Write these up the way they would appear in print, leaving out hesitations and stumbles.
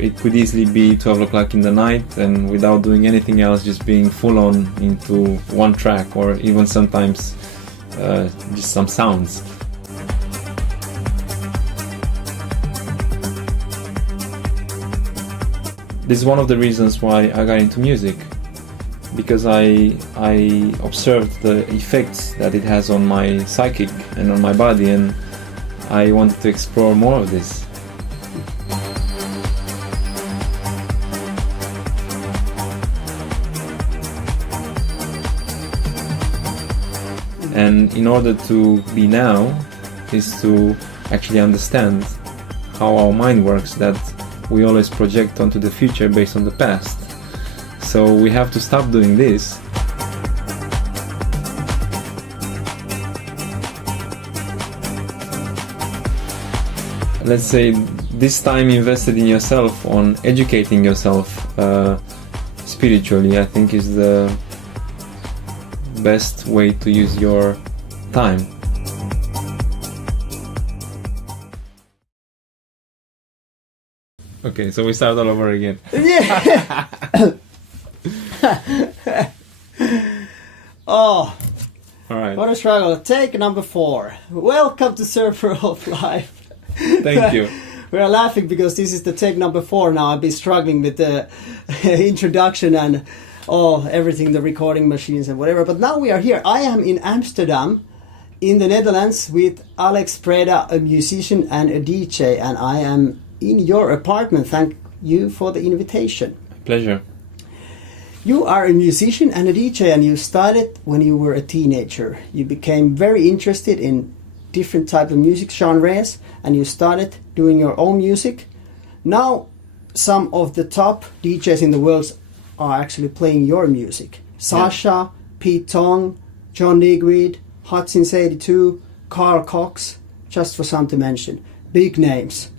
it could easily be 12 o'clock in the night, and without doing anything else, just being full on into one track, or even sometimes just some sounds. This is one of the reasons why I got into music, because I observed the effects that it has on my psychic and on my body, and I wanted to explore more of this. And in order to be now is to actually understand how our mind works, that we always project onto the future based on the past. So we have to stop doing this. Let's say this time invested in yourself, on educating yourself spiritually, I think is the best way to use your time. Okay, so we start all over again. Yeah. Oh, all right. What a struggle. Take number 4. Welcome to Surfer of Life. Thank you. We are laughing because this is the take number 4 now. I've been struggling with the introduction and everything, the recording machines and whatever. But now we are here. I am in Amsterdam, in the Netherlands, with Alex Preda, a musician and a DJ, and I am in your apartment. Thank you for the invitation. Pleasure. You are a musician and a DJ, and you started when you were a teenager. You became very interested in different types of music genres, and you started doing your own music. Now, some of the top DJs in the world are actually playing your music. Sasha, Pete Tong, John Digweed, Hot Since 82, Carl Cox, just for some to mention. Big names.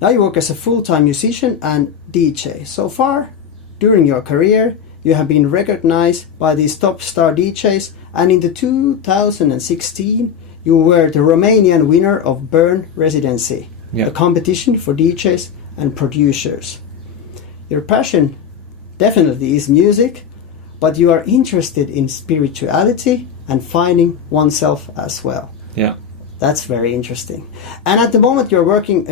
Now you work as a full-time musician and DJ. So far, during your career, you have been recognized by these top star DJs, and in the 2016, you were the Romanian winner of Burn Residency, a competition for DJs and producers. Your passion definitely is music, but you are interested in spirituality and finding oneself as well. Yeah. That's very interesting. And at the moment you're working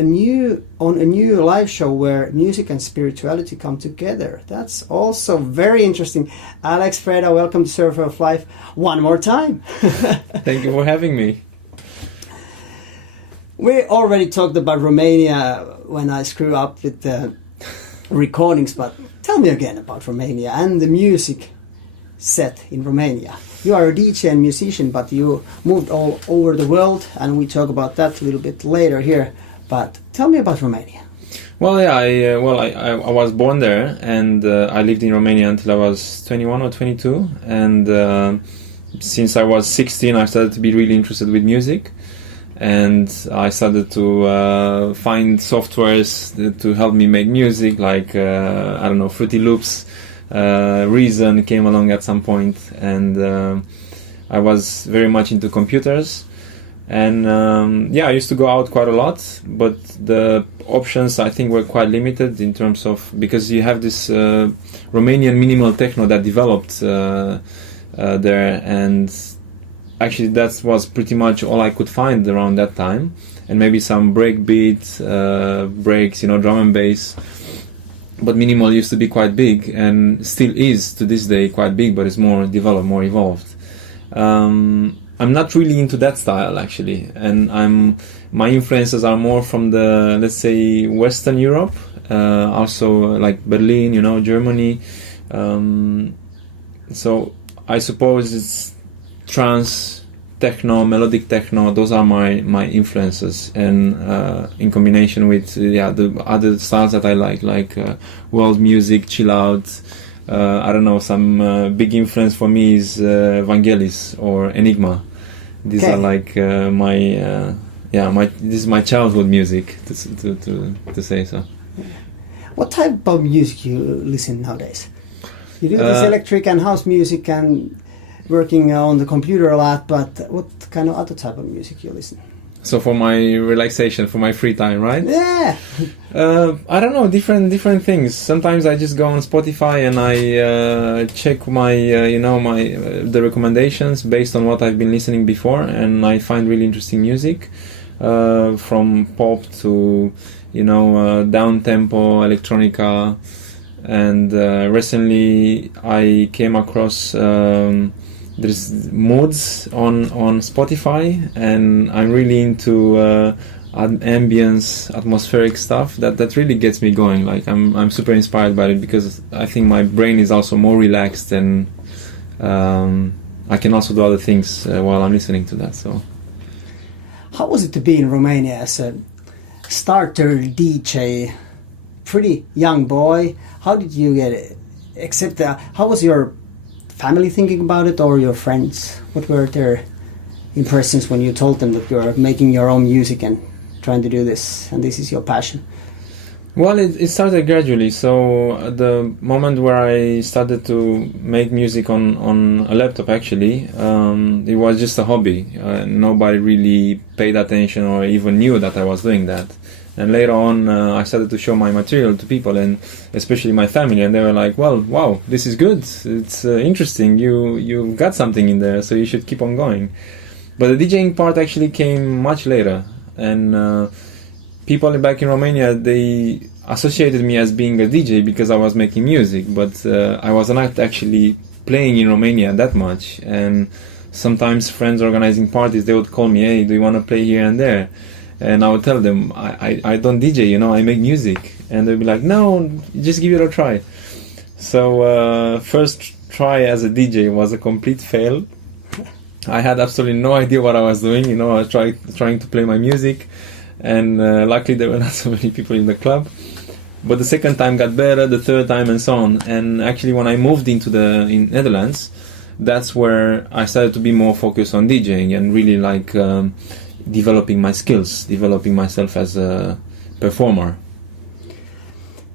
on a new live show where music and spirituality come together. That's also very interesting. Alex Preda, welcome to Surfer of Life one more time. Thank you for having me. We already talked about Romania when I screw up with the recordings, but tell me again about Romania and the music set in Romania. You are a DJ and musician, but you moved all over the world, and we talk about that a little bit later here. But tell me about Romania. Well, yeah, I was born there, and I lived in Romania until I was 21 or 22. And since I was 16, I started to be really interested with music, and I started to find softwares to help me make music, like I don't know, Fruity Loops. Reason came along at some point, and I was very much into computers, and I used to go out quite a lot, but the options I think were quite limited in terms of, because you have this Romanian minimal techno that developed there, and actually that was pretty much all I could find around that time, and maybe some breakbeat breaks, drum and bass. But minimal used to be quite big, and still is to this day quite big, but it's more developed, more evolved. I'm not really into that style actually, and my influences are more from the, let's say, Western Europe, also like Berlin, Germany. So I suppose it's trance, techno, melodic techno. Those are my influences, and in combination with the other styles that I like world music, chill out. I don't know, some big influence for me is Vangelis or Enigma. These are like this is my childhood music, to say so. What type of music you listen nowadays? You do this electric and house music and working on the computer a lot, but what kind of other type of music you listen? So for my relaxation, for my free time, right? Yeah. I don't know, different things. Sometimes I just go on Spotify and I check my the recommendations based on what I've been listening before, and I find really interesting music, from pop to down tempo electronica. And recently I came across there's moods on Spotify, and I'm really into ambience, atmospheric stuff that really gets me going. Like I'm super inspired by it, because I think my brain is also more relaxed, and I can also do other things while I'm listening to that. So how was it to be in Romania as a starter DJ, pretty young boy? How did you get it? How was your family thinking about it, or your friends? What were their impressions when you told them that you're making your own music and trying to do this, and this is your passion? Well, it started gradually. So at the moment where I started to make music on a laptop, actually, it was just a hobby. Nobody really paid attention or even knew that I was doing that. And later on, I started to show my material to people, and especially my family, and they were like, well, wow, this is good. It's interesting. You've got something in there, so you should keep on going. But the DJing part actually came much later. And people back in Romania, they associated me as being a DJ because I was making music, but I was not actually playing in Romania that much. And sometimes friends organizing parties, they would call me, hey, do you want to play here and there? And I would tell them, I don't DJ, I make music. And they'd be like, no, just give it a try. So first try as a DJ was a complete fail. I had absolutely no idea what I was doing. I was trying to play my music. And luckily there were not so many people in the club. But the second time got better, the third time, and so on. And actually when I moved into in Netherlands, that's where I started to be more focused on DJing and really developing my skills, developing myself as a performer.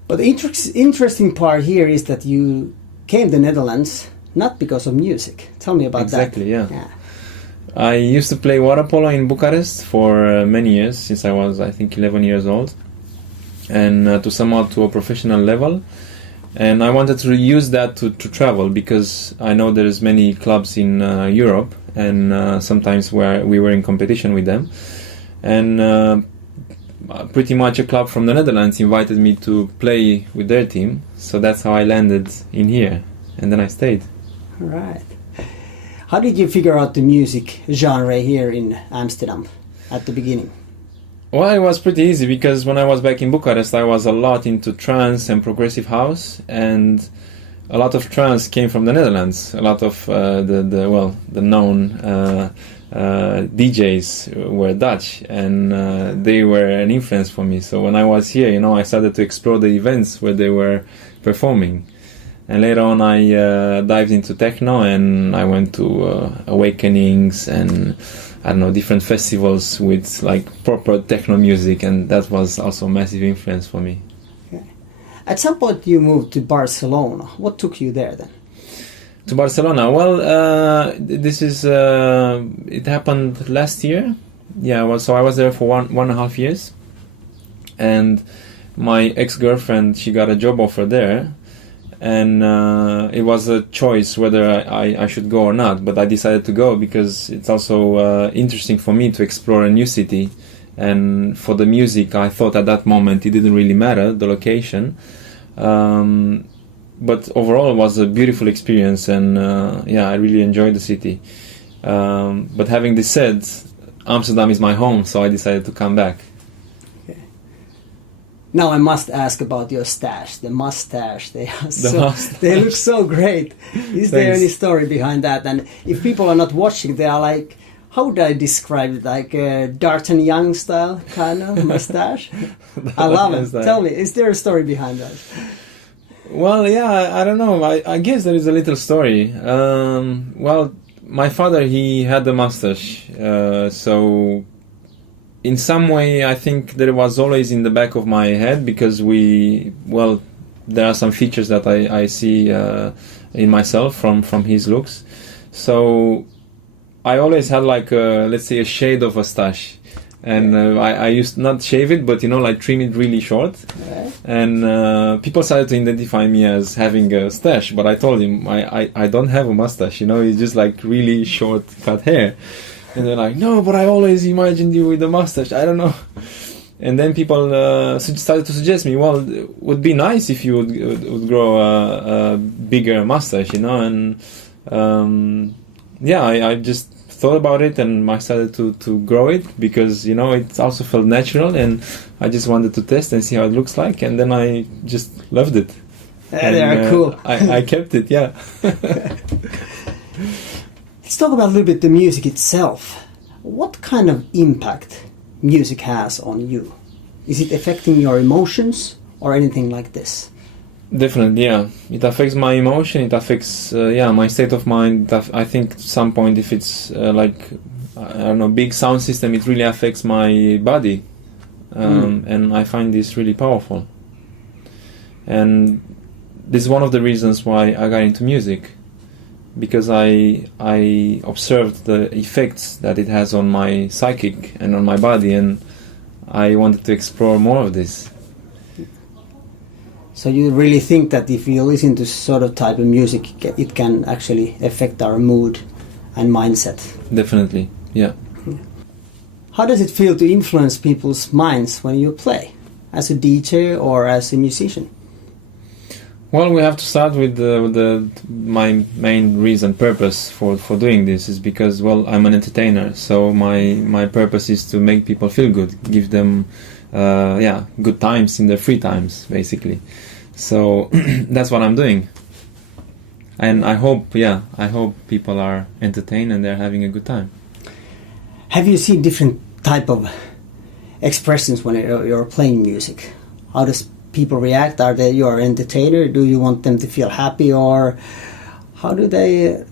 But the interesting part here is that you came to Netherlands not because of music. Tell me about that. Exactly, yeah. I used to play water polo in Bucharest for many years, since I was, I think, 11 years old, and to somehow to a professional level. And I wanted to use that to travel, because I know there's many clubs in Europe, and sometimes where we were in competition with them. And pretty much a club from the Netherlands invited me to play with their team. So that's how I landed in here. And then I stayed. All right. How did you figure out the music genre here in Amsterdam at the beginning? Well, it was pretty easy, because when I was back in Bucharest, I was a lot into trance and progressive house, and a lot of trance came from the Netherlands. A lot of the known DJs were Dutch, and they were an influence for me. So when I was here, I started to explore the events where they were performing. And later on I dived into techno, and I went to Awakenings and different festivals with proper techno music, and that was also a massive influence for me. Okay. At some point you moved to Barcelona. What took you there then? To Barcelona? Well, this is it happened last year. Yeah, so I was there for one and a half years, and my ex-girlfriend, she got a job offer there. And it was a choice whether I should go or not, but I decided to go because it's also interesting for me to explore a new city. And for the music, I thought at that moment it didn't really matter, the location. But overall it was a beautiful experience, and I really enjoyed the city. But having this said, Amsterdam is my home, so I decided to come back. Now I must ask about your stash, the mustache. They look so great. Is there any story behind that? And if people are not watching, they are like, how would I describe it? Like a D'Artagnan style kind of mustache? I love it. Tell me, is there a story behind that? Well, yeah, I don't know. I guess there is a little story. Well, my father, he had a mustache, so in some way I think that it was always in the back of my head, because there are some features that I see in myself from his looks. So I always had let's say a shade of a stash. And I used not shave it, but like trim it really short. Yeah. And people started to identify me as having a stash, but I told him I don't have a mustache. It's just like really short cut hair. And they're like, no, but I always imagined you with a mustache. I don't know. And then people started to suggest me, well, it would be nice if you would grow a bigger mustache, And I just thought about it, and I started to grow it because it also felt natural, and I just wanted to test and see how it looks like, and then I just loved it. They are cool. I kept it, yeah. Let's talk about a little bit the music itself. What kind of impact music has on you? Is it affecting your emotions or anything like this? Definitely, yeah. It affects my emotion. It affects, my state of mind. I think at some point, if it's big sound system, it really affects my body, and I find this really powerful. And this is one of the reasons why I got into music, because I observed the effects that it has on my psychic and on my body, and I wanted to explore more of this. So you really think that if you listen to sort of type of music, it can actually affect our mood and mindset? Definitely, yeah. How does it feel to influence people's minds when you play, as a DJ or as a musician? Well, we have to start with my main purpose for doing this is because, well, I'm an entertainer, so my purpose is to make people feel good, give them good times in their free times, basically. So that's what I'm doing, and I hope people are entertained and they're having a good time. Have you seen different type of expressions when you're playing music? How does people react? Are they your entertainer? Do you want them to feel happy, or how do they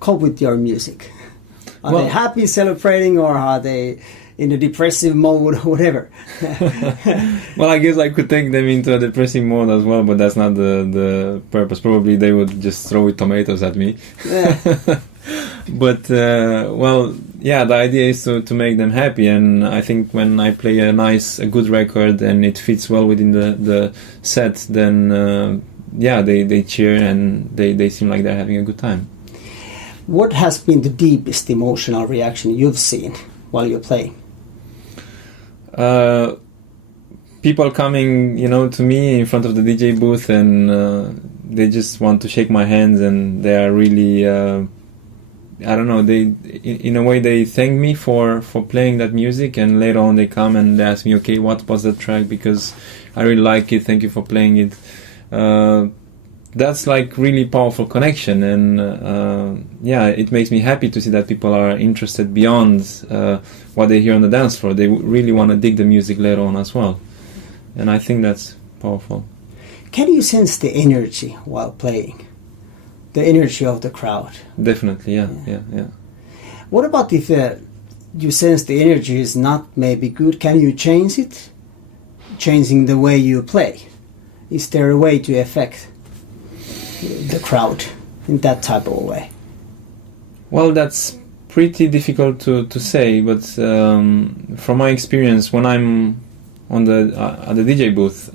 cope with your music? Are they happy, celebrating, or are they in a depressive mode or whatever? Well, I guess I could take them into a depressive mode as well, but that's not the purpose. Probably they would just throw with tomatoes at me. Yeah. But the idea is to make them happy, and I think when I play a good record and it fits well within the set, then they cheer and they seem like they're having a good time. What has been the deepest emotional reaction you've seen while you're playing? People coming, to me in front of the DJ booth, and they just want to shake my hands, and they are really, I don't know, in a way they thank me for playing that music, and later on they come and they ask me, okay, what was that track, because I really like it, thank you for playing it. That's like really powerful connection, and it makes me happy to see that people are interested beyond what they hear on the dance floor. They really want to dig the music later on as well, and I think that's powerful. Can you sense the energy while playing? The energy of the crowd? Definitely, yeah. What about if you sense the energy is not maybe good? Can you change it? Changing the way you play? Is there a way to affect the crowd in that type of way? Well, that's pretty difficult to say, but from my experience, when I'm on at the DJ booth,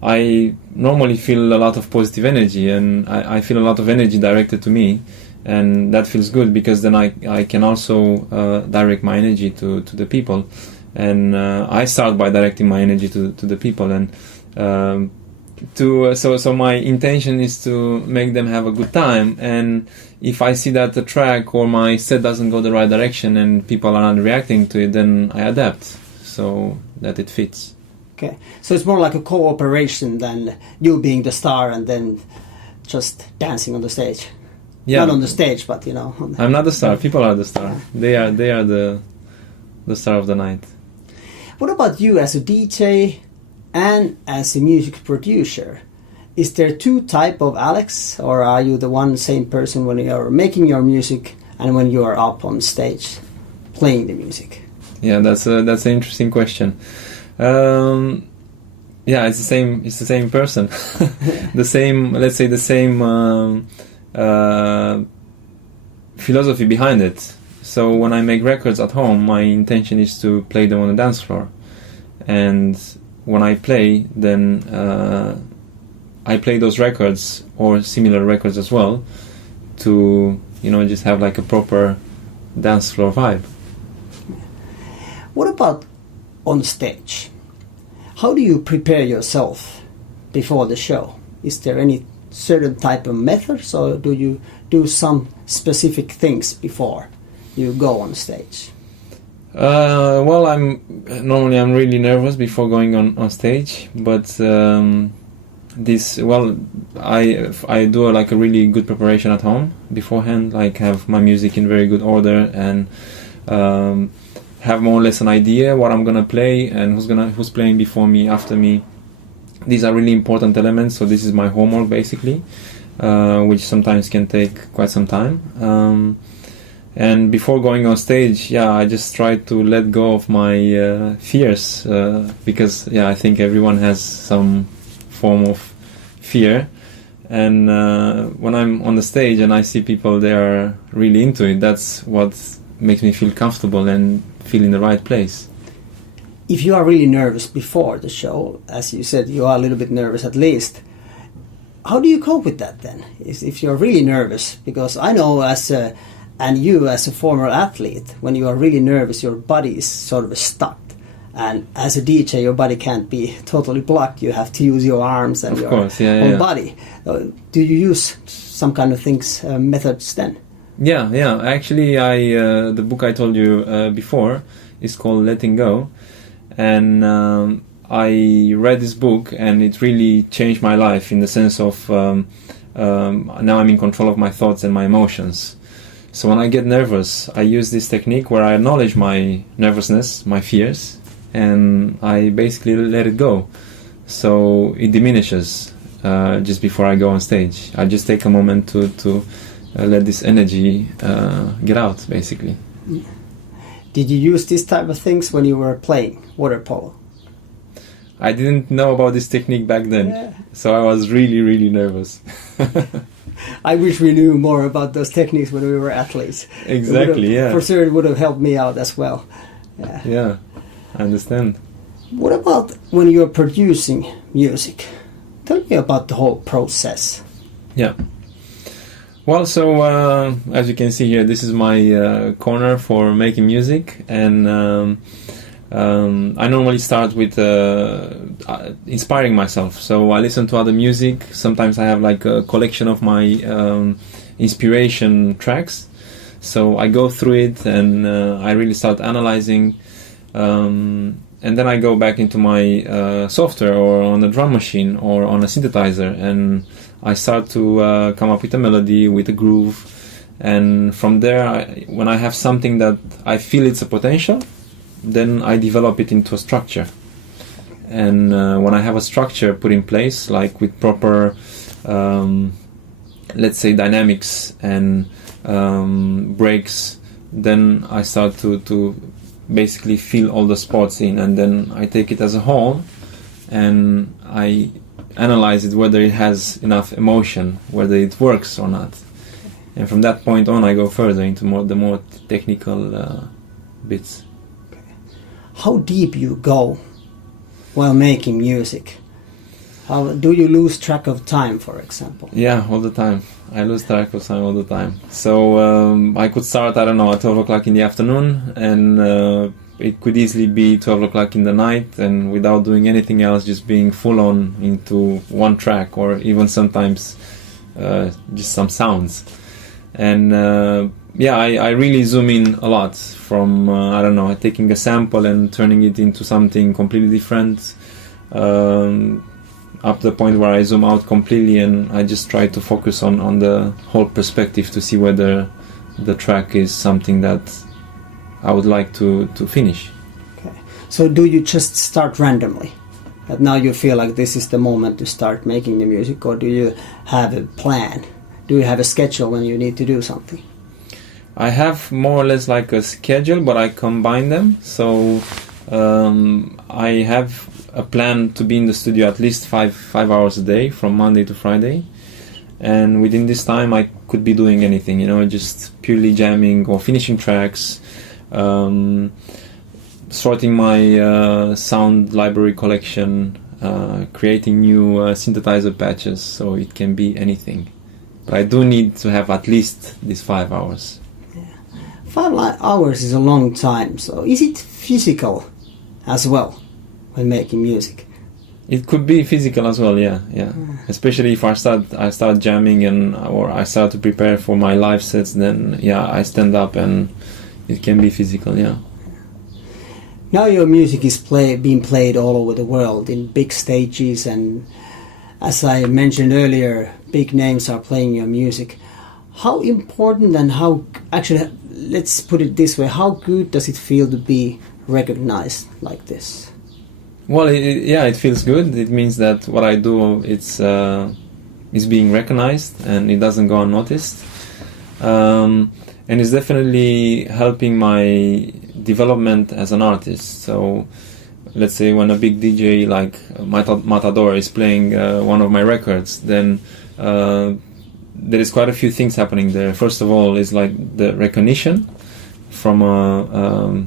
I normally feel a lot of positive energy, and I feel a lot of energy directed to me, and that feels good because then I can also direct my energy to the people, and I start by directing my energy to the people, and so my intention is to make them have a good time, and if I see that the track or my set doesn't go the right direction and people are not reacting to it, then I adapt so that it fits. Okay, so it's more like a cooperation than you being the star and then just dancing on the stage. Yeah. Not on the stage, but I'm not the star. People are the star. They are the star of the night. What about you as a DJ and as a music producer? Is there two type of Alex, or are you the same person when you are making your music and when you are up on stage playing the music? Yeah, that's an interesting question. It's the same person. the same philosophy behind it. So when I make records at home, my intention is to play them on the dance floor. And when I play, then I play those records or similar records as well to, just have like a proper dance floor vibe. What about on stage? How do you prepare yourself before the show? Is there any certain type of methods, or do you do some specific things before you go on stage? Well, I'm really nervous before going on stage, but I do like a really good preparation at home beforehand, like have my music in very good order and have more or less an idea what I'm gonna play and who's playing before me, after me. These are really important elements, so this is my homework basically, which sometimes can take quite some time. And before going on stage, I just try to let go of my fears, because I think everyone has some form of fear. And when I'm on the stage and I see people, they are really into it, that's what makes me feel comfortable and feel in the right place. If you are really nervous before the show, as you said, you are a little bit nervous at least, how do you cope with that then? If you're really nervous, because I know and you as a former athlete, when you are really nervous, your body is sort of stuck. And as a DJ, your body can't be totally blocked. You have to use your arms and your own body. Do you use some kind of methods then? Yeah. Actually, the book I told you before is called Letting Go. And I read this book and it really changed my life in the sense of now I'm in control of my thoughts and my emotions. So when I get nervous, I use this technique where I acknowledge my nervousness, my fears, and I basically let it go. So it diminishes just before I go on stage. I just take a moment to let this energy get out, basically. Did you use this type of things when you were playing water polo? I didn't know about this technique back then, so I was really, really nervous. I wish we knew more about those techniques when we were athletes. Exactly, For sure it would have helped me out as well. Yeah, I understand. What about when you're producing music? Tell me about the whole process. Yeah. Well, so as you can see here, this is my corner for making music, and I normally start with inspiring myself. So I listen to other music. Sometimes I have like a collection of my inspiration tracks. So I go through it and I really start analyzing. And then I go back into my software or on a drum machine or on a synthesizer, and I start to come up with a melody, with a groove. And from there, when I have something that I feel it's a potential, then I develop it into a structure. And when I have a structure put in place, like with proper, let's say, dynamics and breaks, then I start to basically fill all the spots in, and then I take it as a whole and I analyze it, whether it has enough emotion, whether it works or not. And from that point on, I go further into the more technical bits. How deep you go while making music? How do you lose track of time, for example? Yeah, all the time. I lose track of time all the time. So I could start, I don't know, at 12 o'clock in the afternoon, and it could easily be 12 o'clock in the night, and without doing anything else, just being full on into one track, or even sometimes just some sounds. And I really zoom in a lot from, I don't know, taking a sample and turning it into something completely different, up to the point where I zoom out completely and I just try to focus on the whole perspective to see whether the track is something that I would like to finish. Okay. So do you just start randomly? That now you feel like this is the moment to start making the music, or do you have a plan? Do you have a schedule when you need to do something? I have more or less like a schedule, but I combine them. So I have a plan to be in the studio at least five hours a day from Monday to Friday, and within this time I could be doing anything, just purely jamming or finishing tracks, sorting my sound library collection, creating new synthesizer patches, so it can be anything. But I do need to have at least these 5 hours. 5 hours is a long time, so is it physical as well when making music? It could be physical as well, yeah. Especially if I start jamming or I start to prepare for my live sets, then I stand up and it can be physical, yeah. Now your music is being played all over the world in big stages, and as I mentioned earlier, big names are playing your music. How important and actually, let's put it this way, how good does it feel to be recognized like this? Well, it feels good. It means that what I do is being recognized and it doesn't go unnoticed. And it's definitely helping my development as an artist. So let's say when a big DJ like Matador is playing one of my records, then there is quite a few things happening there. First of all is like the recognition from a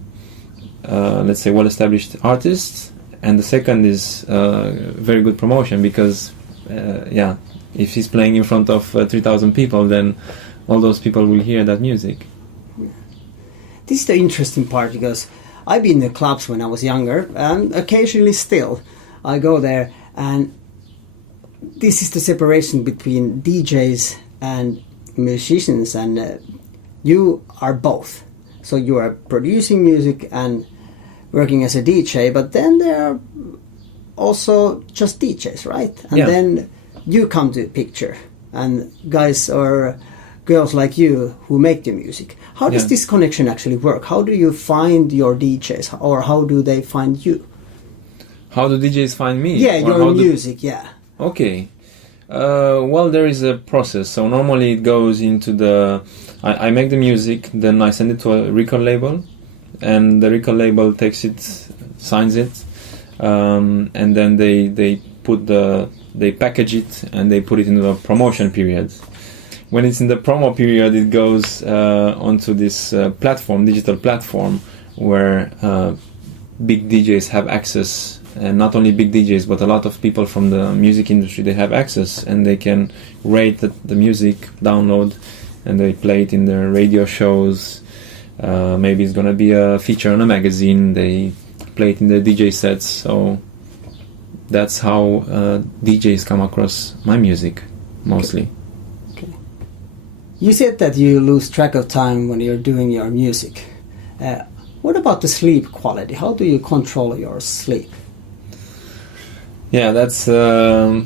let's say well-established artist. And the second is very good promotion, because if he's playing in front of 3,000 people, then all those people will hear that music. This is the interesting part, because I've been in the clubs when I was younger, and occasionally still I go there, and this is the separation between DJs and musicians, and you are both. So you are producing music and working as a DJ, but then there are also just DJs, right? And then you come to the picture, and guys or girls like you who make the music. How does this connection actually work? How do you find your DJs, or how do they find you? How do DJs find me? Yeah, your music, Okay. Well, there is a process. So normally it goes into I make the music, then I send it to a record label, and the record label takes it, signs it, and then they package it and they put it into a promotion period. When it's in the promo period, it goes onto this digital platform, where big DJs have access, and not only big DJs, but a lot of people from the music industry, they have access, and they can rate the music, download, and they play it in their radio shows. Maybe it's gonna be a feature on a magazine. They play it in their DJ sets. So that's how DJs come across my music, mostly. Okay. You said that you lose track of time when you're doing your music. What about the sleep quality? How do you control your sleep? Yeah, that's I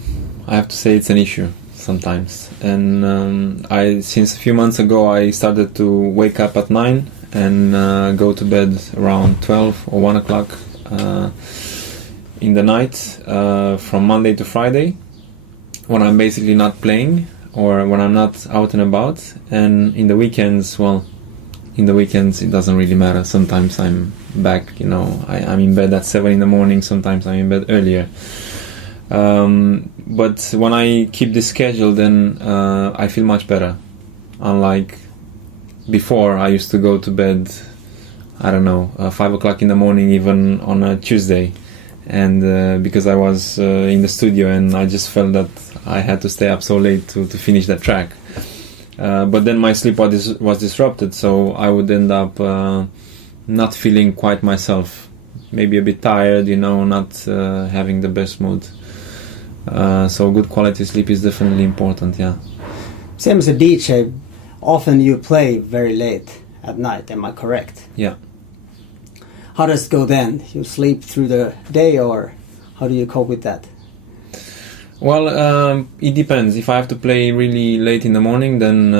have to say it's an issue sometimes. And since a few months ago, I started to wake up at 9 and go to bed around 12 or 1 o'clock in the night, from Monday to Friday, when I'm basically not playing or when I'm not out and about. And in the weekends, it doesn't really matter. Sometimes I'm back, I'm in bed at 7 in the morning, sometimes I'm in bed earlier. But when I keep this schedule, then I feel much better. Unlike before, I used to go to bed, 5 o'clock in the morning, even on a Tuesday, and because I was in the studio, and I just felt that I had to stay up so late to finish that track. But then my sleep was disrupted, so I would end up not feeling quite myself, maybe a bit tired, not having the best mood. So good quality sleep is definitely important, yeah. Same as a DJ, often you play very late at night, am I correct? Yeah. How does it go then? You sleep through the day, or how do you cope with that? Well, it depends. If I have to play really late in the morning, then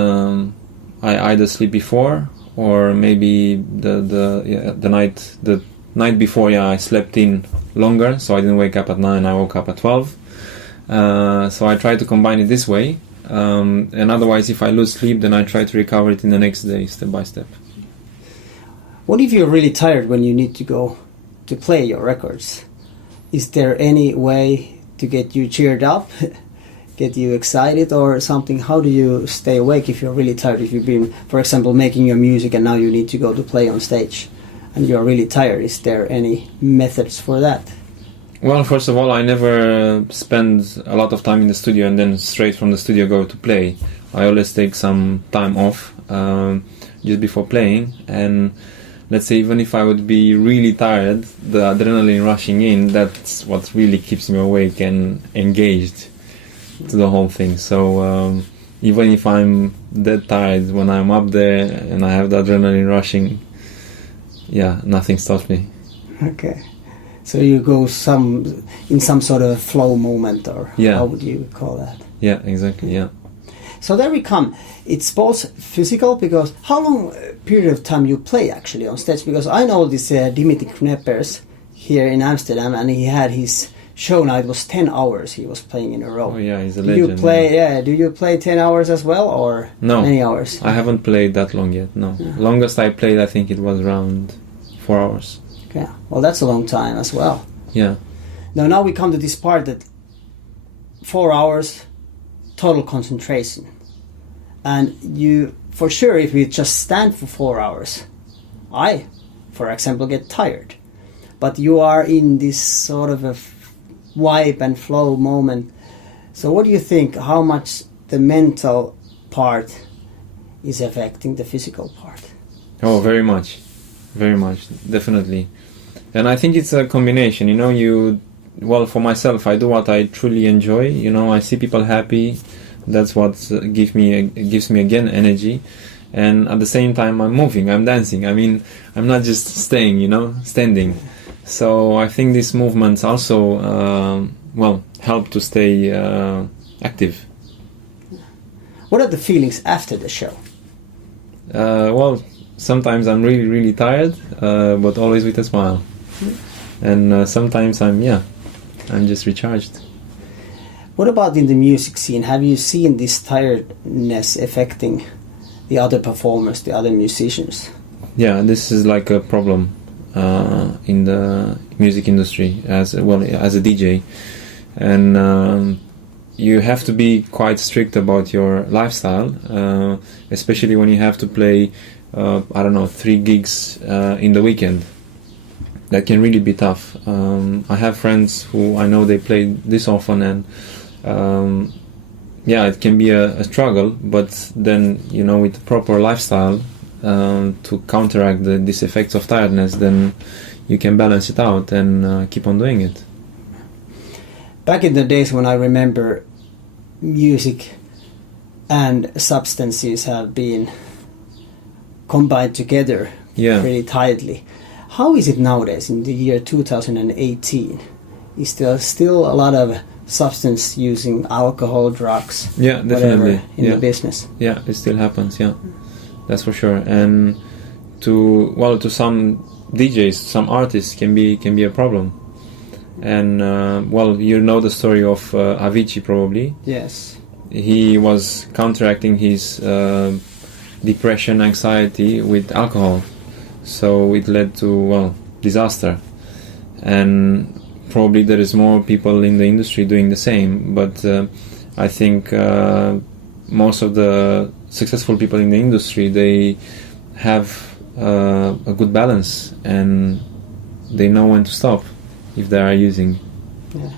I either sleep before, or maybe the night before, I slept in longer, so I didn't wake up at 9, I woke up at 12. So I try to combine it this way, and otherwise if I lose sleep, then I try to recover it in the next day, step by step. What if you're really tired when you need to go to play your records? Is there any way to get you cheered up get you excited or something? How do you stay awake if you're really tired? If you've been, for example, making your music and now you need to go to play on stage and you're really tired, is there any methods for that? Well, first of all, I never spend a lot of time in the studio and then straight from the studio go to play. I always take some time off just before playing, and let's say even if I would be really tired, the adrenaline rushing in, that's what really keeps me awake and engaged to the whole thing. So even if I'm dead tired, when I'm up there and I have the adrenaline rushing, yeah, nothing stops me. Okay. So you go in some sort of flow moment, or how would you call that? Yeah, exactly, yeah. So there we come. It's both physical, because how long period of time you play actually on stage? Because I know this Dimitri Kneppers here in Amsterdam, and he had his show now. It was 10 hours he was playing in a row. Oh yeah, he's a legend. You play, do you play 10 hours as well, or many hours? I haven't played that long yet, no. Yeah. Longest I played, I think it was around 4 hours. Yeah, well, that's a long time as well. Yeah. Now we come to this part that 4 hours, total concentration. And you, for sure, if you just stand for 4 hours, I, for example, get tired. But you are in this sort of a vibe and flow moment. So what do you think, how much the mental part is affecting the physical part? Oh, very much, definitely. And I think it's a combination, well, for myself, I do what I truly enjoy, I see people happy, that's what gives me again energy, and at the same time I'm moving, I'm dancing, I'm not just standing. So I think these movements also, help to stay active. What are the feelings after the show? Well, sometimes I'm really, really tired, but always with a smile. And sometimes I'm just recharged. What about in the music scene? Have you seen this tiredness affecting the other performers, the other musicians? Yeah, this is like a problem in the music industry as a DJ, and you have to be quite strict about your lifestyle, especially when you have to play 3 gigs in the weekend. That can really be tough. I have friends who I know they play this often, and it can be a struggle, but then with the proper lifestyle to counteract these effects of tiredness, then you can balance it out and keep on doing it. Back in the days when I remember, music and substances have been combined together pretty tightly. How is it nowadays in the year 2018? Is there still a lot of substance using, alcohol, drugs, definitely in the business? Yeah, it still happens, that's for sure. And to some DJs, some artists can be a problem. And the story of Avicii probably. Yes. He was counteracting his depression, anxiety with alcohol. So it led to, disaster. And probably there is more people in the industry doing the same. But I think most of the successful people in the industry, they have a good balance and they know when to stop if they are using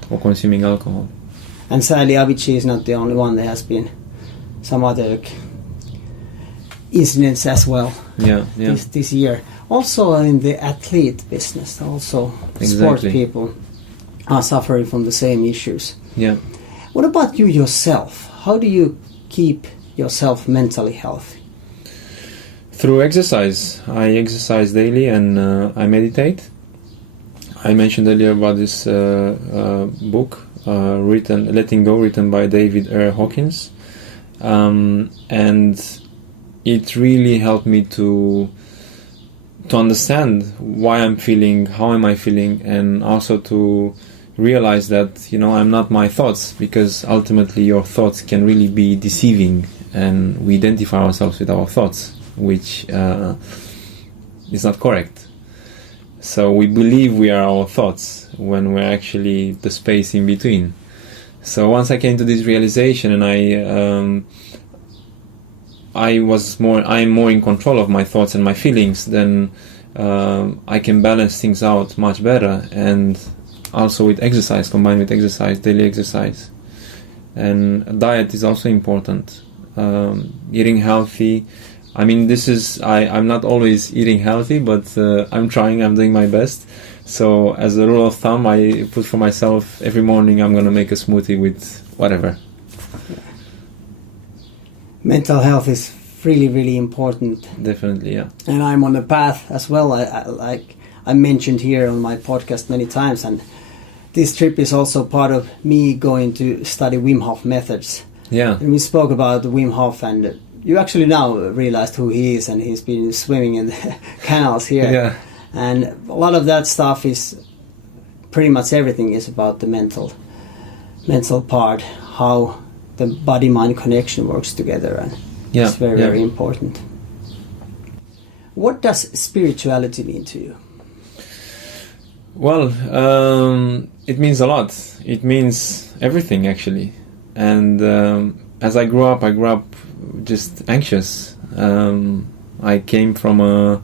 or consuming alcohol. And sadly, Avicii is not the only one. There has been some other incidents as well this year. Also in the athlete business, also sport people are suffering from the same issues. Yeah. What about you yourself? How do you keep yourself mentally healthy? Through exercise. I exercise daily and I meditate. I mentioned earlier about this book, Letting Go, written by David R. Hawkins. And it really helped me to understand why I'm feeling, how am I feeling, and also to realize that, I'm not my thoughts, because ultimately your thoughts can really be deceiving, and we identify ourselves with our thoughts, which is not correct. So we believe we are our thoughts when we're actually the space in between. So once I came to this realization, and I'm more in control of my thoughts and my feelings, then I can balance things out much better. And also with exercise, combined with exercise, daily exercise. And diet is also important. Eating healthy. I mean, I'm not always eating healthy, but I'm trying, I'm doing my best. So as a rule of thumb, I put for myself every morning I'm going to make a smoothie with whatever. Mental health is really, really important. Definitely, yeah. And I'm on the path as well. I mentioned here on my podcast many times, and this trip is also part of me going to study Wim Hof methods. Yeah. And we spoke about Wim Hof, and you actually now realized who he is, and he's been swimming in the canals here. Yeah. And a lot of that stuff is pretty much everything is about the mental part, how the body-mind connection works together, and it's very, very important. What does spirituality mean to you? Well, it means a lot. It means everything, actually. And as I grew up just anxious. I came from a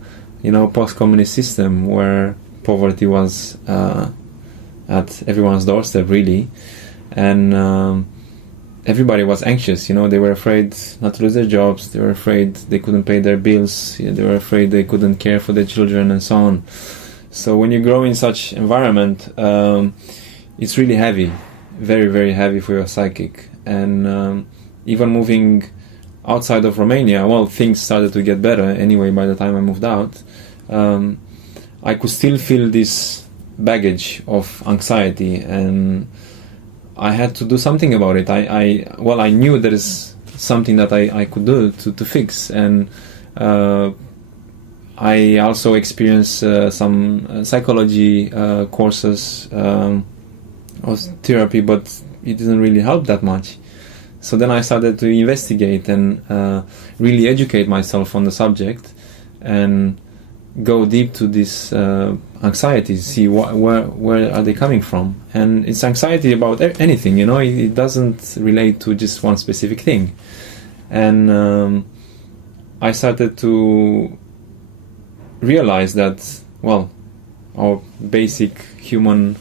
post-communist system where poverty was at everyone's doorstep, really, and everybody was anxious. They were afraid not to lose their jobs. They were afraid they couldn't pay their bills. They were afraid they couldn't care for their children, and so on. So when you grow in such environment, it's really heavy, very, very heavy for your psychic. And even moving outside of Romania, well, things started to get better anyway by the time I moved out. I could still feel this baggage of anxiety, and I had to do something about it. I knew there is something that I could do to fix, and I also experienced some psychology courses or therapy, but it didn't really help that much. So then I started to investigate and really educate myself on the subject and go deep to these anxieties, see where are they coming from. And it's anxiety about anything, it doesn't relate to just one specific thing. And I started to realize that, well, our basic human,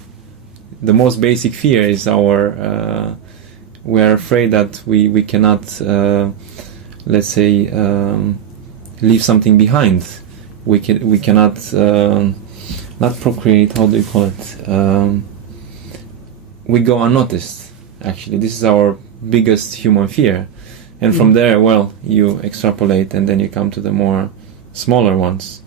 the most basic fear is our we're afraid that we cannot, let's say, leave something behind. We cannot not procreate. How do you call it? We go unnoticed. Actually, this is our biggest human fear, and from there, well, you extrapolate, and then you come to the more smaller ones.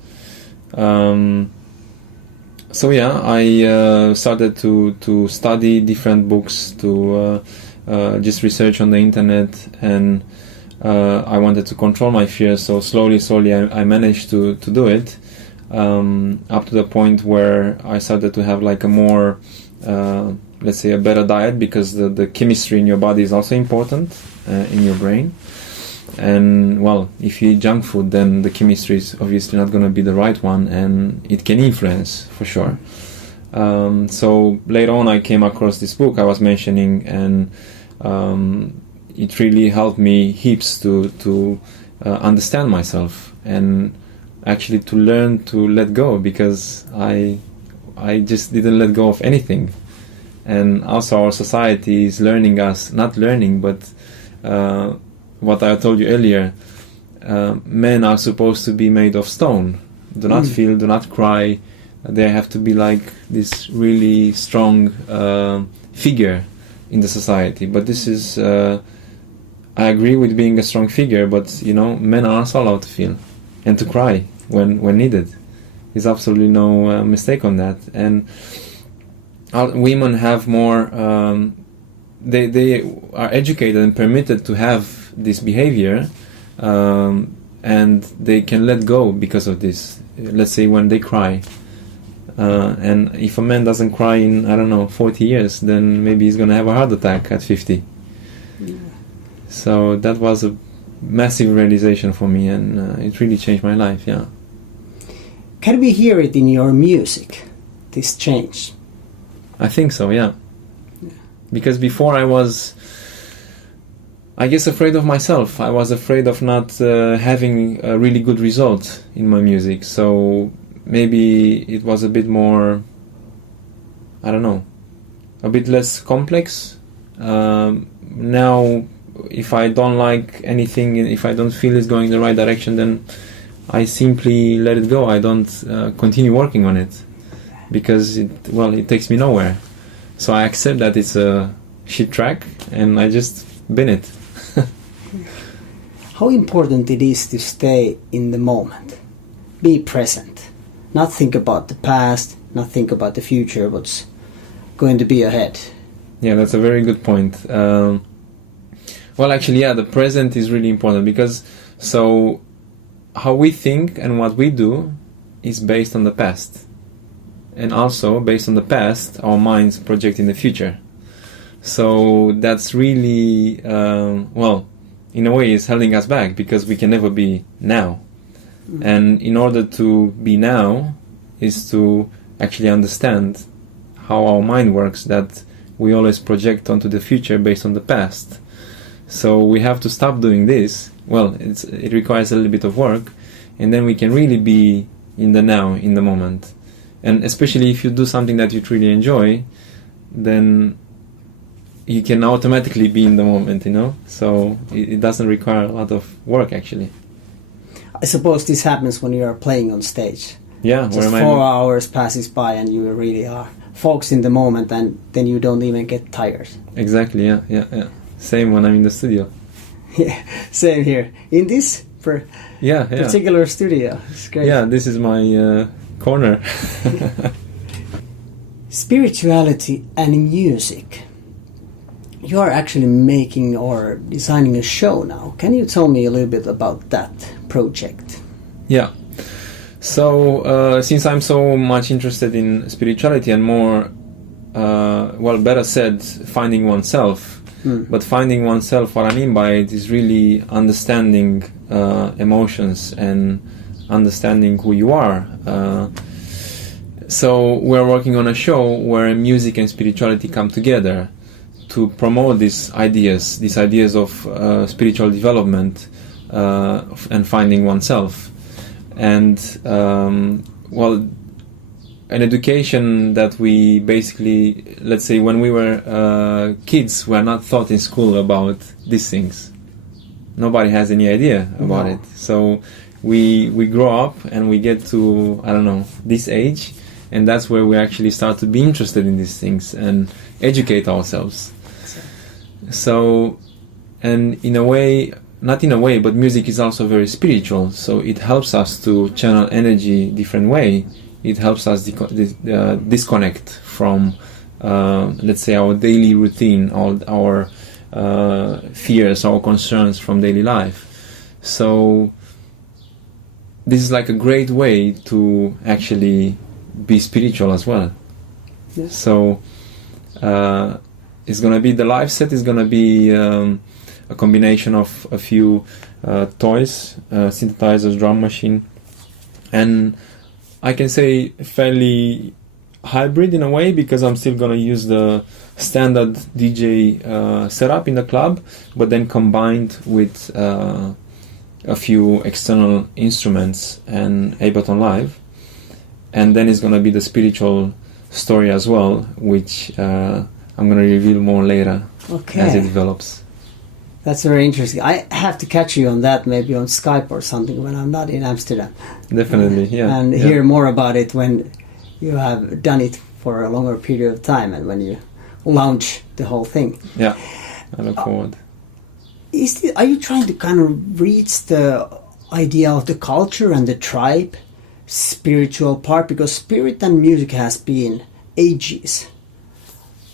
So yeah, I started to study different books, to just research on the internet, and I wanted to control my fears. So slowly I managed to do it, up to the point where I started to have like a more, let's say, a better diet, because the chemistry in your body is also important, in your brain. And well, if you eat junk food, then the chemistry is obviously not going to be the right one, and it can influence for sure. So later on I came across this book I was mentioning, and it really helped me heaps to understand myself, and actually to learn to let go, because I just didn't let go of anything. And also our society is learning us, not learning, but what I told you earlier, men are supposed to be made of stone. Do not feel, do not cry. They have to be like this really strong figure in the society. But this is, I agree with being a strong figure, but men are also allowed to feel and to cry when needed. There's absolutely no mistake on that. And women have more, they are educated and permitted to have this behavior, and they can let go because of this. Let's say when they cry, and if a man doesn't cry in 40 years, then maybe he's gonna have a heart attack at 50. Yeah. So that was a massive realization for me, and it really changed my life. Yeah. Can we hear it in your music, this change? I think so, yeah. Because before I was, I guess, afraid of myself. I was afraid of not having a really good result in my music. So maybe it was a bit more, I don't know, a bit less complex. Now, if I don't like anything, if I don't feel it's going the right direction, then I simply let it go. I don't continue working on it because it takes me nowhere. So I accept that it's a shit track and I just bin it. How important it is to stay in the moment, be present, not think about the past, not think about the future, what's going to be ahead. Yeah, that's a very good point. The present is really important because so how we think and what we do is based on the past. And also, based on the past, our minds project in the future. So that's really, in a way, is holding us back because we can never be now. Mm-hmm. And in order to be now is to actually understand how our mind works, that we always project onto the future based on the past. So we have to stop doing this. Well, it requires a little bit of work, and then we can really be in the now, in the moment. And especially if you do something that you truly enjoy, then you can automatically be in the moment, So it doesn't require a lot of work, actually. I suppose this happens when you are playing on stage. Yeah. Just 4 hours passes by and you really are focused in the moment, and then you don't even get tired. Exactly, yeah. Same when I'm in the studio. Yeah, same here. In this particular studio. It's great. Yeah, this is my corner. Spirituality and music. You are actually making or designing a show now. Can you tell me a little bit about that project? Yeah. So, since I'm so much interested in spirituality and more, better said, finding oneself. But finding oneself, what I mean by it is really understanding emotions and understanding who you are. So we're working on a show where music and spirituality come together to promote these ideas of spiritual development and finding oneself. And, an education that we basically, let's say when we were kids, we are not taught in school about these things. Nobody has any idea about it. So we grow up and we get to, this age, and that's where we actually start to be interested in these things and educate ourselves. So, and in a way, not in a way, but music is also very spiritual, so it helps us to channel energy different way. It helps us disconnect from, let's say, our daily routine, all our fears, our concerns from daily life. So this is like a great way to actually be spiritual as well. Yeah. So it's going to be, the live set is going to be a combination of a few toys, synthesizers, drum machine, and I can say fairly hybrid in a way, because I'm still going to use the standard DJ setup in the club, but then combined with a few external instruments and Ableton Live. And then it's going to be the spiritual story as well, which I'm going to reveal more later as it develops. That's very interesting. I have to catch you on that, maybe on Skype or something when I'm not in Amsterdam. Definitely, yeah. And hear more about it when you have done it for a longer period of time and when you launch the whole thing. Yeah, I look forward. Are you trying to kind of reach the idea of the culture and the tribe, spiritual part? Because spirit and music has been ages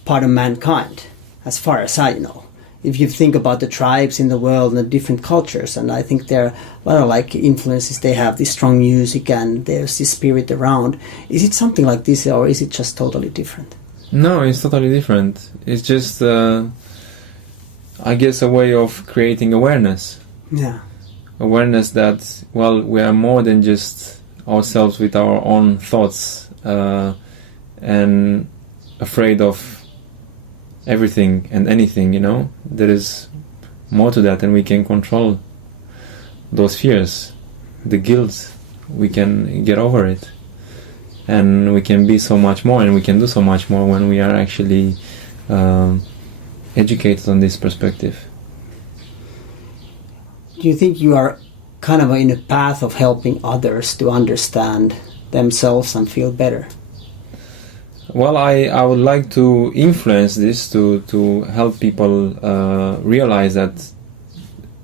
part of mankind, as far as I know. If you think about the tribes in the world and the different cultures, and I think there are a lot of like influences, they have this strong music and there's this spirit around. Is it something like this, or is it just totally different? No, it's totally different. It's just, I guess, a way of creating awareness. Yeah. Awareness that, we are more than just ourselves with our own thoughts and afraid of everything and anything, there is more to that, and we can control those fears, the guilt. We can get over it, and we can be so much more, and we can do so much more when we are actually educated on this perspective. Do you think you are kind of in a path of helping others to understand themselves and feel better? Well, I would like to influence this to help people realize that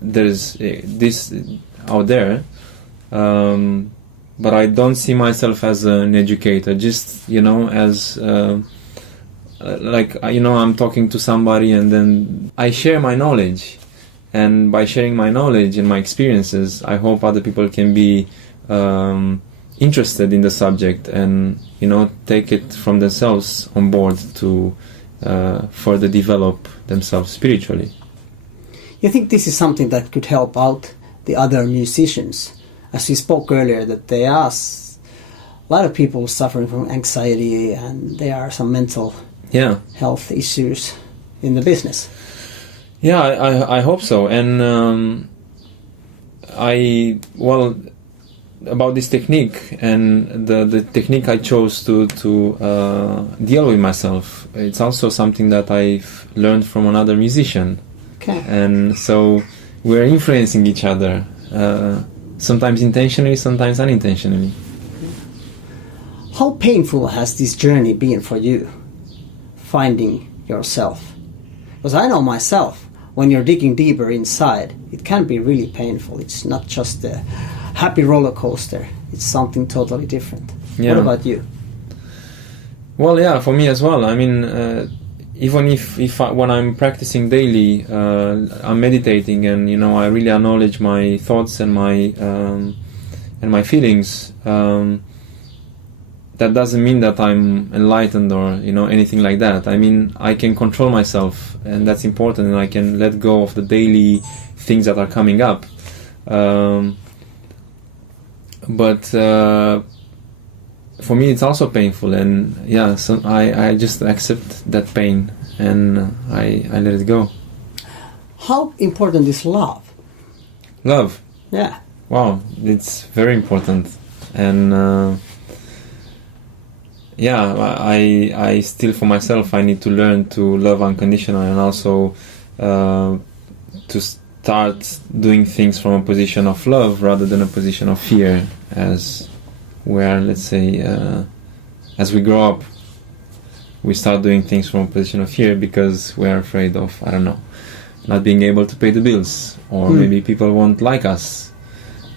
there's this out there, but I don't see myself as an educator, just as I'm talking to somebody and then I share my knowledge, and by sharing my knowledge and my experiences, I hope other people can be interested in the subject and take it from themselves on board to further develop themselves spiritually. You think this is something that could help out the other musicians? As we spoke earlier, that there are a lot of people suffering from anxiety, and there are some mental health issues in the business. Yeah, I hope so. And about this technique and the technique I chose to deal with myself, it's also something that I've learned from another musician. Okay. And so we're influencing each other, sometimes intentionally, sometimes unintentionally. How painful has this journey been for you, finding yourself? Because I know myself, when you're digging deeper inside, it can be really painful. It's not just a happy roller coaster. It's something totally different. Yeah. What about you? Well, yeah, for me as well. I mean, even if when I'm practicing daily, I'm meditating, and I really acknowledge my thoughts and my feelings. That doesn't mean that I'm enlightened or anything like that. I mean, I can control myself, and that's important, and I can let go of the daily things that are coming up. But for me, it's also painful, and so I just accept that pain, and I let it go. How important is love? Love? Yeah. Wow, it's very important, and I still, for myself, I need to learn to love unconditionally, and also to start doing things from a position of love rather than a position of fear, as where, let's say, as we grow up, we start doing things from a position of fear because we're afraid of, not being able to pay the bills, or maybe people won't like us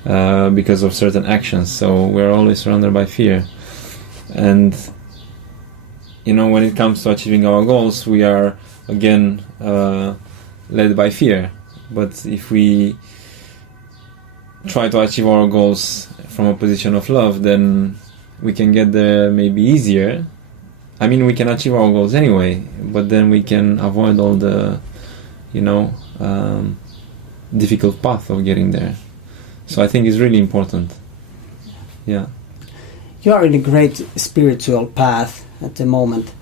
because of certain actions. So we're always surrounded by fear. And when it comes to achieving our goals, we are again led by fear. But if we try to achieve our goals from a position of love, then we can get there maybe easier. I mean, we can achieve our goals anyway, but then we can avoid all the difficult path of getting there. So I think it's really important. Yeah. You are in a great spiritual path at the moment.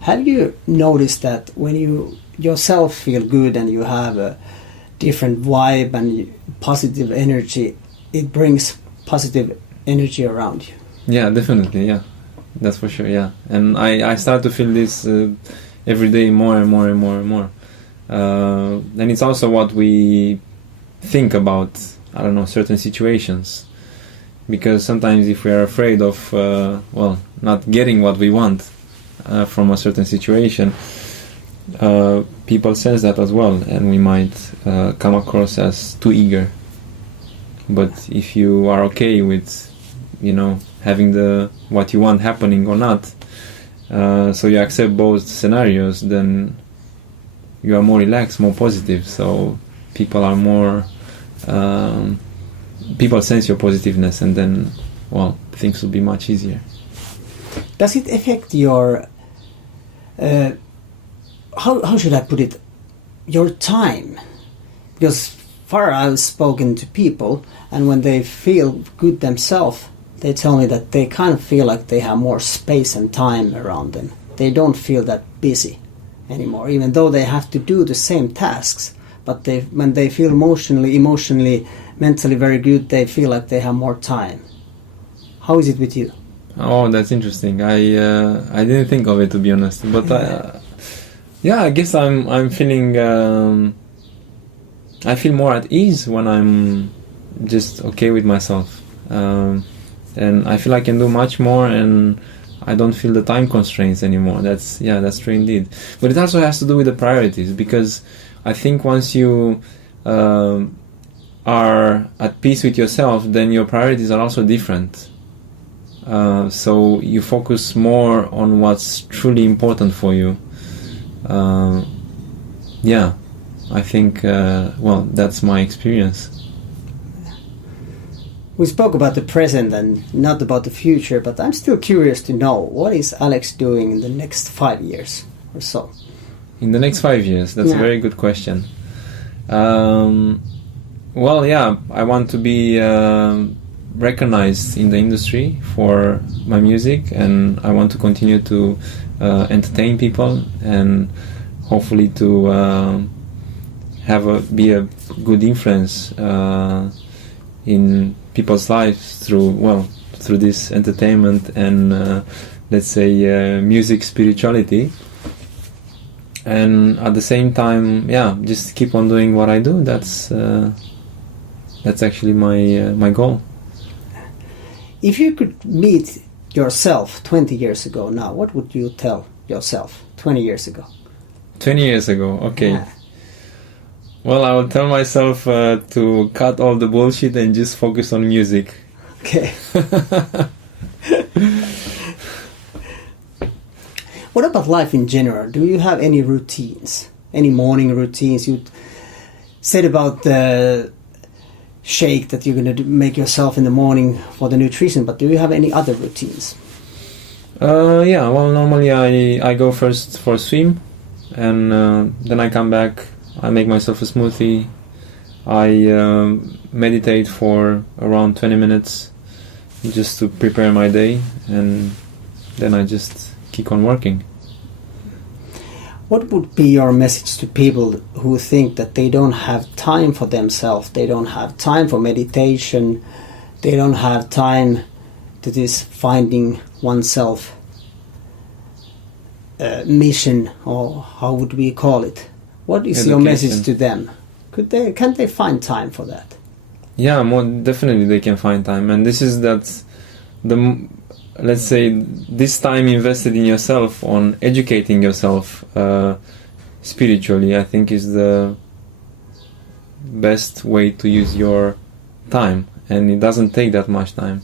Have you noticed that when you yourself feel good and you have a different vibe and positive energy, it brings positive energy around you? Yeah, definitely, yeah. That's for sure, yeah. And I start to feel this every day more and more and more and more. And it's also what we think about, certain situations. Because sometimes if we are afraid of, not getting what we want from a certain situation, people sense that as well, and we might come across as too eager. But if you are okay with, having what you want happening or not, so you accept both scenarios, then you are more relaxed, more positive. So people are more... people sense your positiveness, and then, things will be much easier. Does it affect your, how should I put it, your time? Because far I've spoken to people, and when they feel good themselves, they tell me that they kind of feel like they have more space and time around them. They don't feel that busy anymore, even though they have to do the same tasks. But when they feel emotionally, mentally very good, they feel like they have more time. How is it with you? Oh, that's interesting. I didn't think of it, to be honest. But I guess I'm feeling. I feel more at ease when I'm just okay with myself, and I feel I can do much more, and I don't feel the time constraints anymore. That's true indeed. But it also has to do with the priorities, because I think once you are at peace with yourself, then your priorities are also different. So you focus more on what's truly important for you. I think, that's my experience. We spoke about the present and not about the future, but I'm still curious to know, what is Alex doing in the next 5 years or so? In the next 5 years? That's a very good question. I want to be recognized in the industry for my music, and I want to continue to entertain people, and hopefully to be a good influence in people's lives through this entertainment and music spirituality. And at the same time, just keep on doing what I do. That's actually my goal. If you could meet yourself 20 years ago now, what would you tell yourself 20 years ago? 20 years ago, okay. Yeah. Well, I would tell myself to cut all the bullshit and just focus on music. Okay. What about life in general? Do you have any routines? Any morning routines? You said about the shake that you're going to make yourself in the morning for the nutrition, but do you have any other routines? Normally I go first for a swim, and then I come back. I make myself a smoothie. I meditate for around 20 minutes just to prepare my day, and then I just keep on working. What would be your message to people who think that they don't have time for themselves, they don't have time for meditation, they don't have time to this finding oneself mission, or how would we call it? What is your message to them? Can't they find time for that? Yeah, more definitely they can find time, and this time invested in yourself, on educating yourself spiritually, I think is the best way to use your time, and it doesn't take that much time.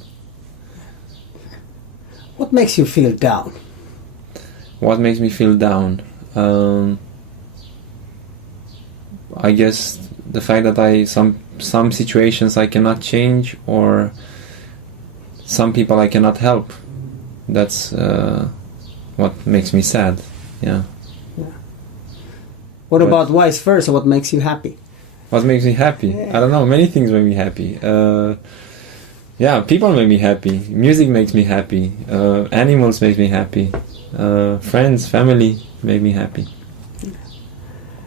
What makes you feel down? What makes me feel down? I guess the fact that some situations I cannot change, or some people I cannot help. That's what makes me sad. Yeah. What about vice versa? What makes you happy? What makes me happy? Yeah. I don't know. Many things make me happy. People make me happy. Music makes me happy. Animals make me happy. Friends, family make me happy.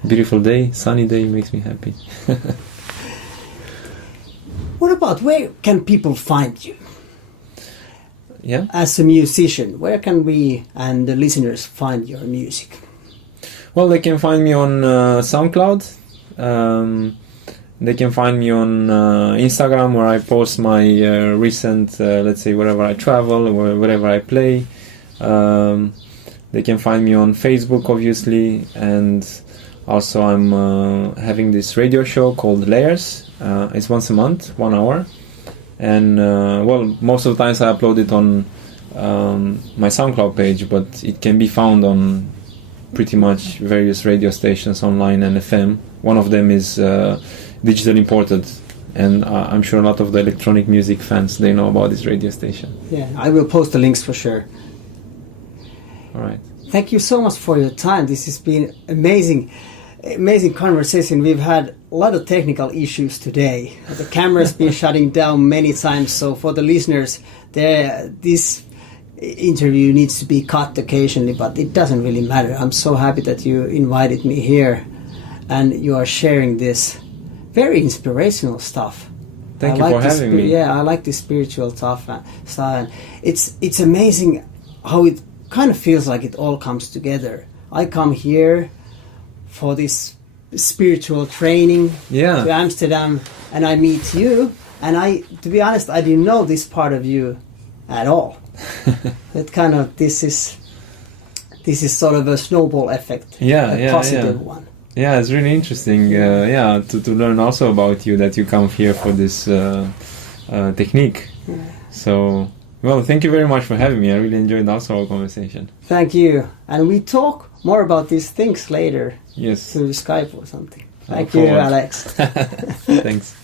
Beautiful day, sunny day makes me happy. What about, where can people find you? Yeah. As a musician, where can we and the listeners find your music? Well, they can find me on SoundCloud. They can find me on Instagram, where I post my recent, wherever I travel or wherever I play. They can find me on Facebook, obviously, and also I'm having this radio show called Layers. It's once a month, 1 hour. And most of the times I upload it on my SoundCloud page, but it can be found on pretty much various radio stations online and FM. One of them is digital imported, and I'm sure a lot of the electronic music fans, they know about this radio station. Yeah, I will post the links for sure. All right. Thank you so much for your time. This has been amazing conversation. We've had a lot of technical issues today. The camera's been shutting down many times, so for the listeners, this interview needs to be cut occasionally, but it doesn't really matter. I'm so happy that you invited me here and you are sharing this very inspirational stuff. Thank you for having me. Yeah, I like this spiritual stuff. It's amazing how it kind of feels like it all comes together. I come here for this spiritual training to Amsterdam, and I meet you. And to be honest, I didn't know this part of you at all. This is sort of a snowball effect, a positive one. Yeah, it's really interesting. To learn also about you, that you come here for this technique. Yeah. So, well, thank you very much for having me. I really enjoyed also our conversation. Thank you, and we talk more about these things later. Yes, through Skype or something. Thank you, Alex. Thanks.